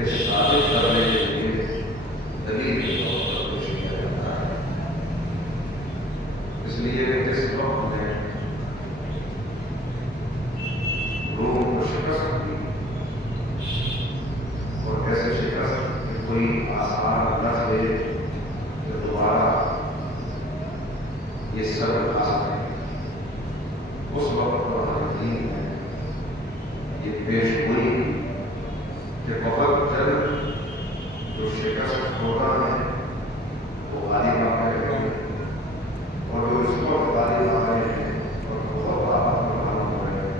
کے ثابت کرنے کے لیے دلیل کے طور پر پیش کیا جاتا ہے۔ اس لیے اس وقت میں روم کو شکست دی اور ایسے شکست کہ کوئی آسان نہ تھے کہ دوبارہ یہ سب آ سکے۔ اس وقت قرآن حکیم میں یہ پیش ہوئی کہ بہت جلد جو شکست ہونا ہے وہ غالب آ گئے ہیں، اور جو اس وقت غالب آ گئے ہیں اور بہت بڑا پروگرام ہو رہے ہیں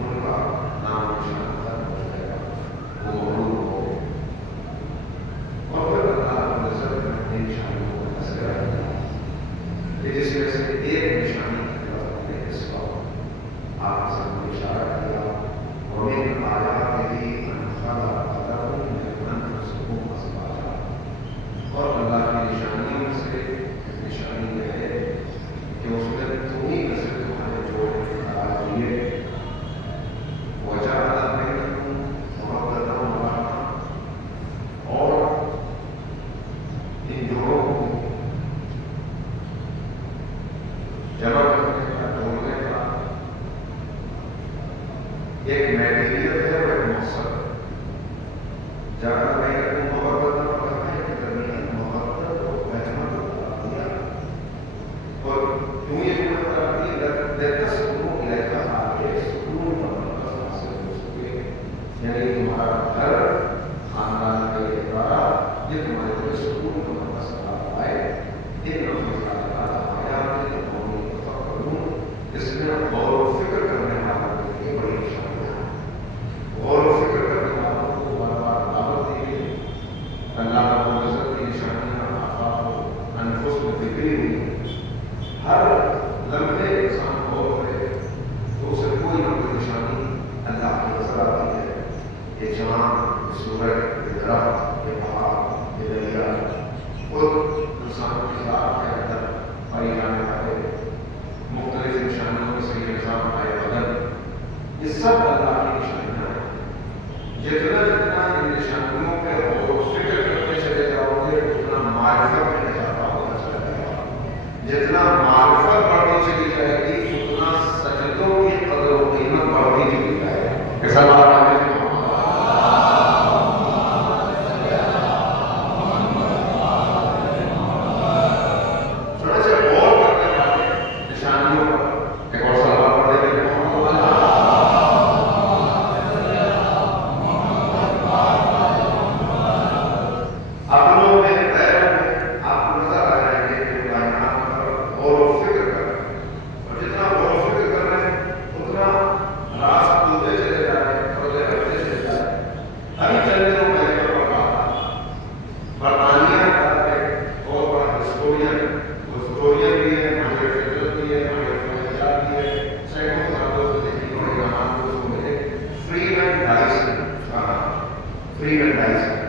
ان کا نام نشان ختم ہو جائے گا، وہ مغلوب ہو گئے۔ اور پھر اللہ رب العزت نے ان نشانیوں کا تذکرہ کیا کہ جس میں سے ایک نشانی کی طرف ہم نے اس وقت آپ سے اشارہ کیا، ومن آیاتہ ان خلق لکم من انفسکم ازواجا، اور اللہ کی نشانیوں میں سے ایک نشانی یہ ہے کہ اس نے تمہیں میں سے تمہارے جوڑ کے قرار دیے، وجعل بینکم مودۃ ورحمۃ، اور ان جوڑوں کو جمع کرنے کا، جوڑنے کا ایک میٹیریل ہے اور ایک مقصد ہے۔ جہاں میں محبت کرنا ہے کہ زمین محبت اور رحمت کو دیا، اور کیوں یہ محبت کرتی ہے سکون لہتا آگے سکون کا مرکز حاصل ہو سکے، یعنی تمہارا گھر خاندان کا یہ ادارہ یہ تمہارے لیے سکون کا مرکز قرار پائے۔ ایک نفس آیات قومی تفکرون، اس میں غور و فکر کرنے والوں کے لیے بڑی نشانیاں ہیں۔ غور و فکر کرنے والوں کو بار بار دعوت دی گئی۔ اللہ رب العزت کی نشانیاں آفاق انفس میں بکھری ہوئی ہیں۔ ہر لمحے انسان غور کرے تو اسے کوئی نہ کوئی نشانی اللہ کی نظر آتی ہے۔ یہ چاند، یہ سورج، یہ درخت، یہ پہاڑ، یہ دریا، خود انسان کی ذات کے اندر پائی جانے والے مختلف نشانیوں میں سے یہ نظام آئے بدن، یہ سب اللہ کی نشانیاں ہیں۔ جتنا جتنا ان نشانیوں پہ غور و فکر کرتے چلے جاؤ گے اتنا معرفت میں اضافہ ہوتا چلا جائے گا۔ جتنا معرفت بڑھتی چلی جائے گی اتنا سجدوں کی قدر و قیمت بڑھتی چلی جائے گی۔ کیسا بات ہے؟ Freeman Dyson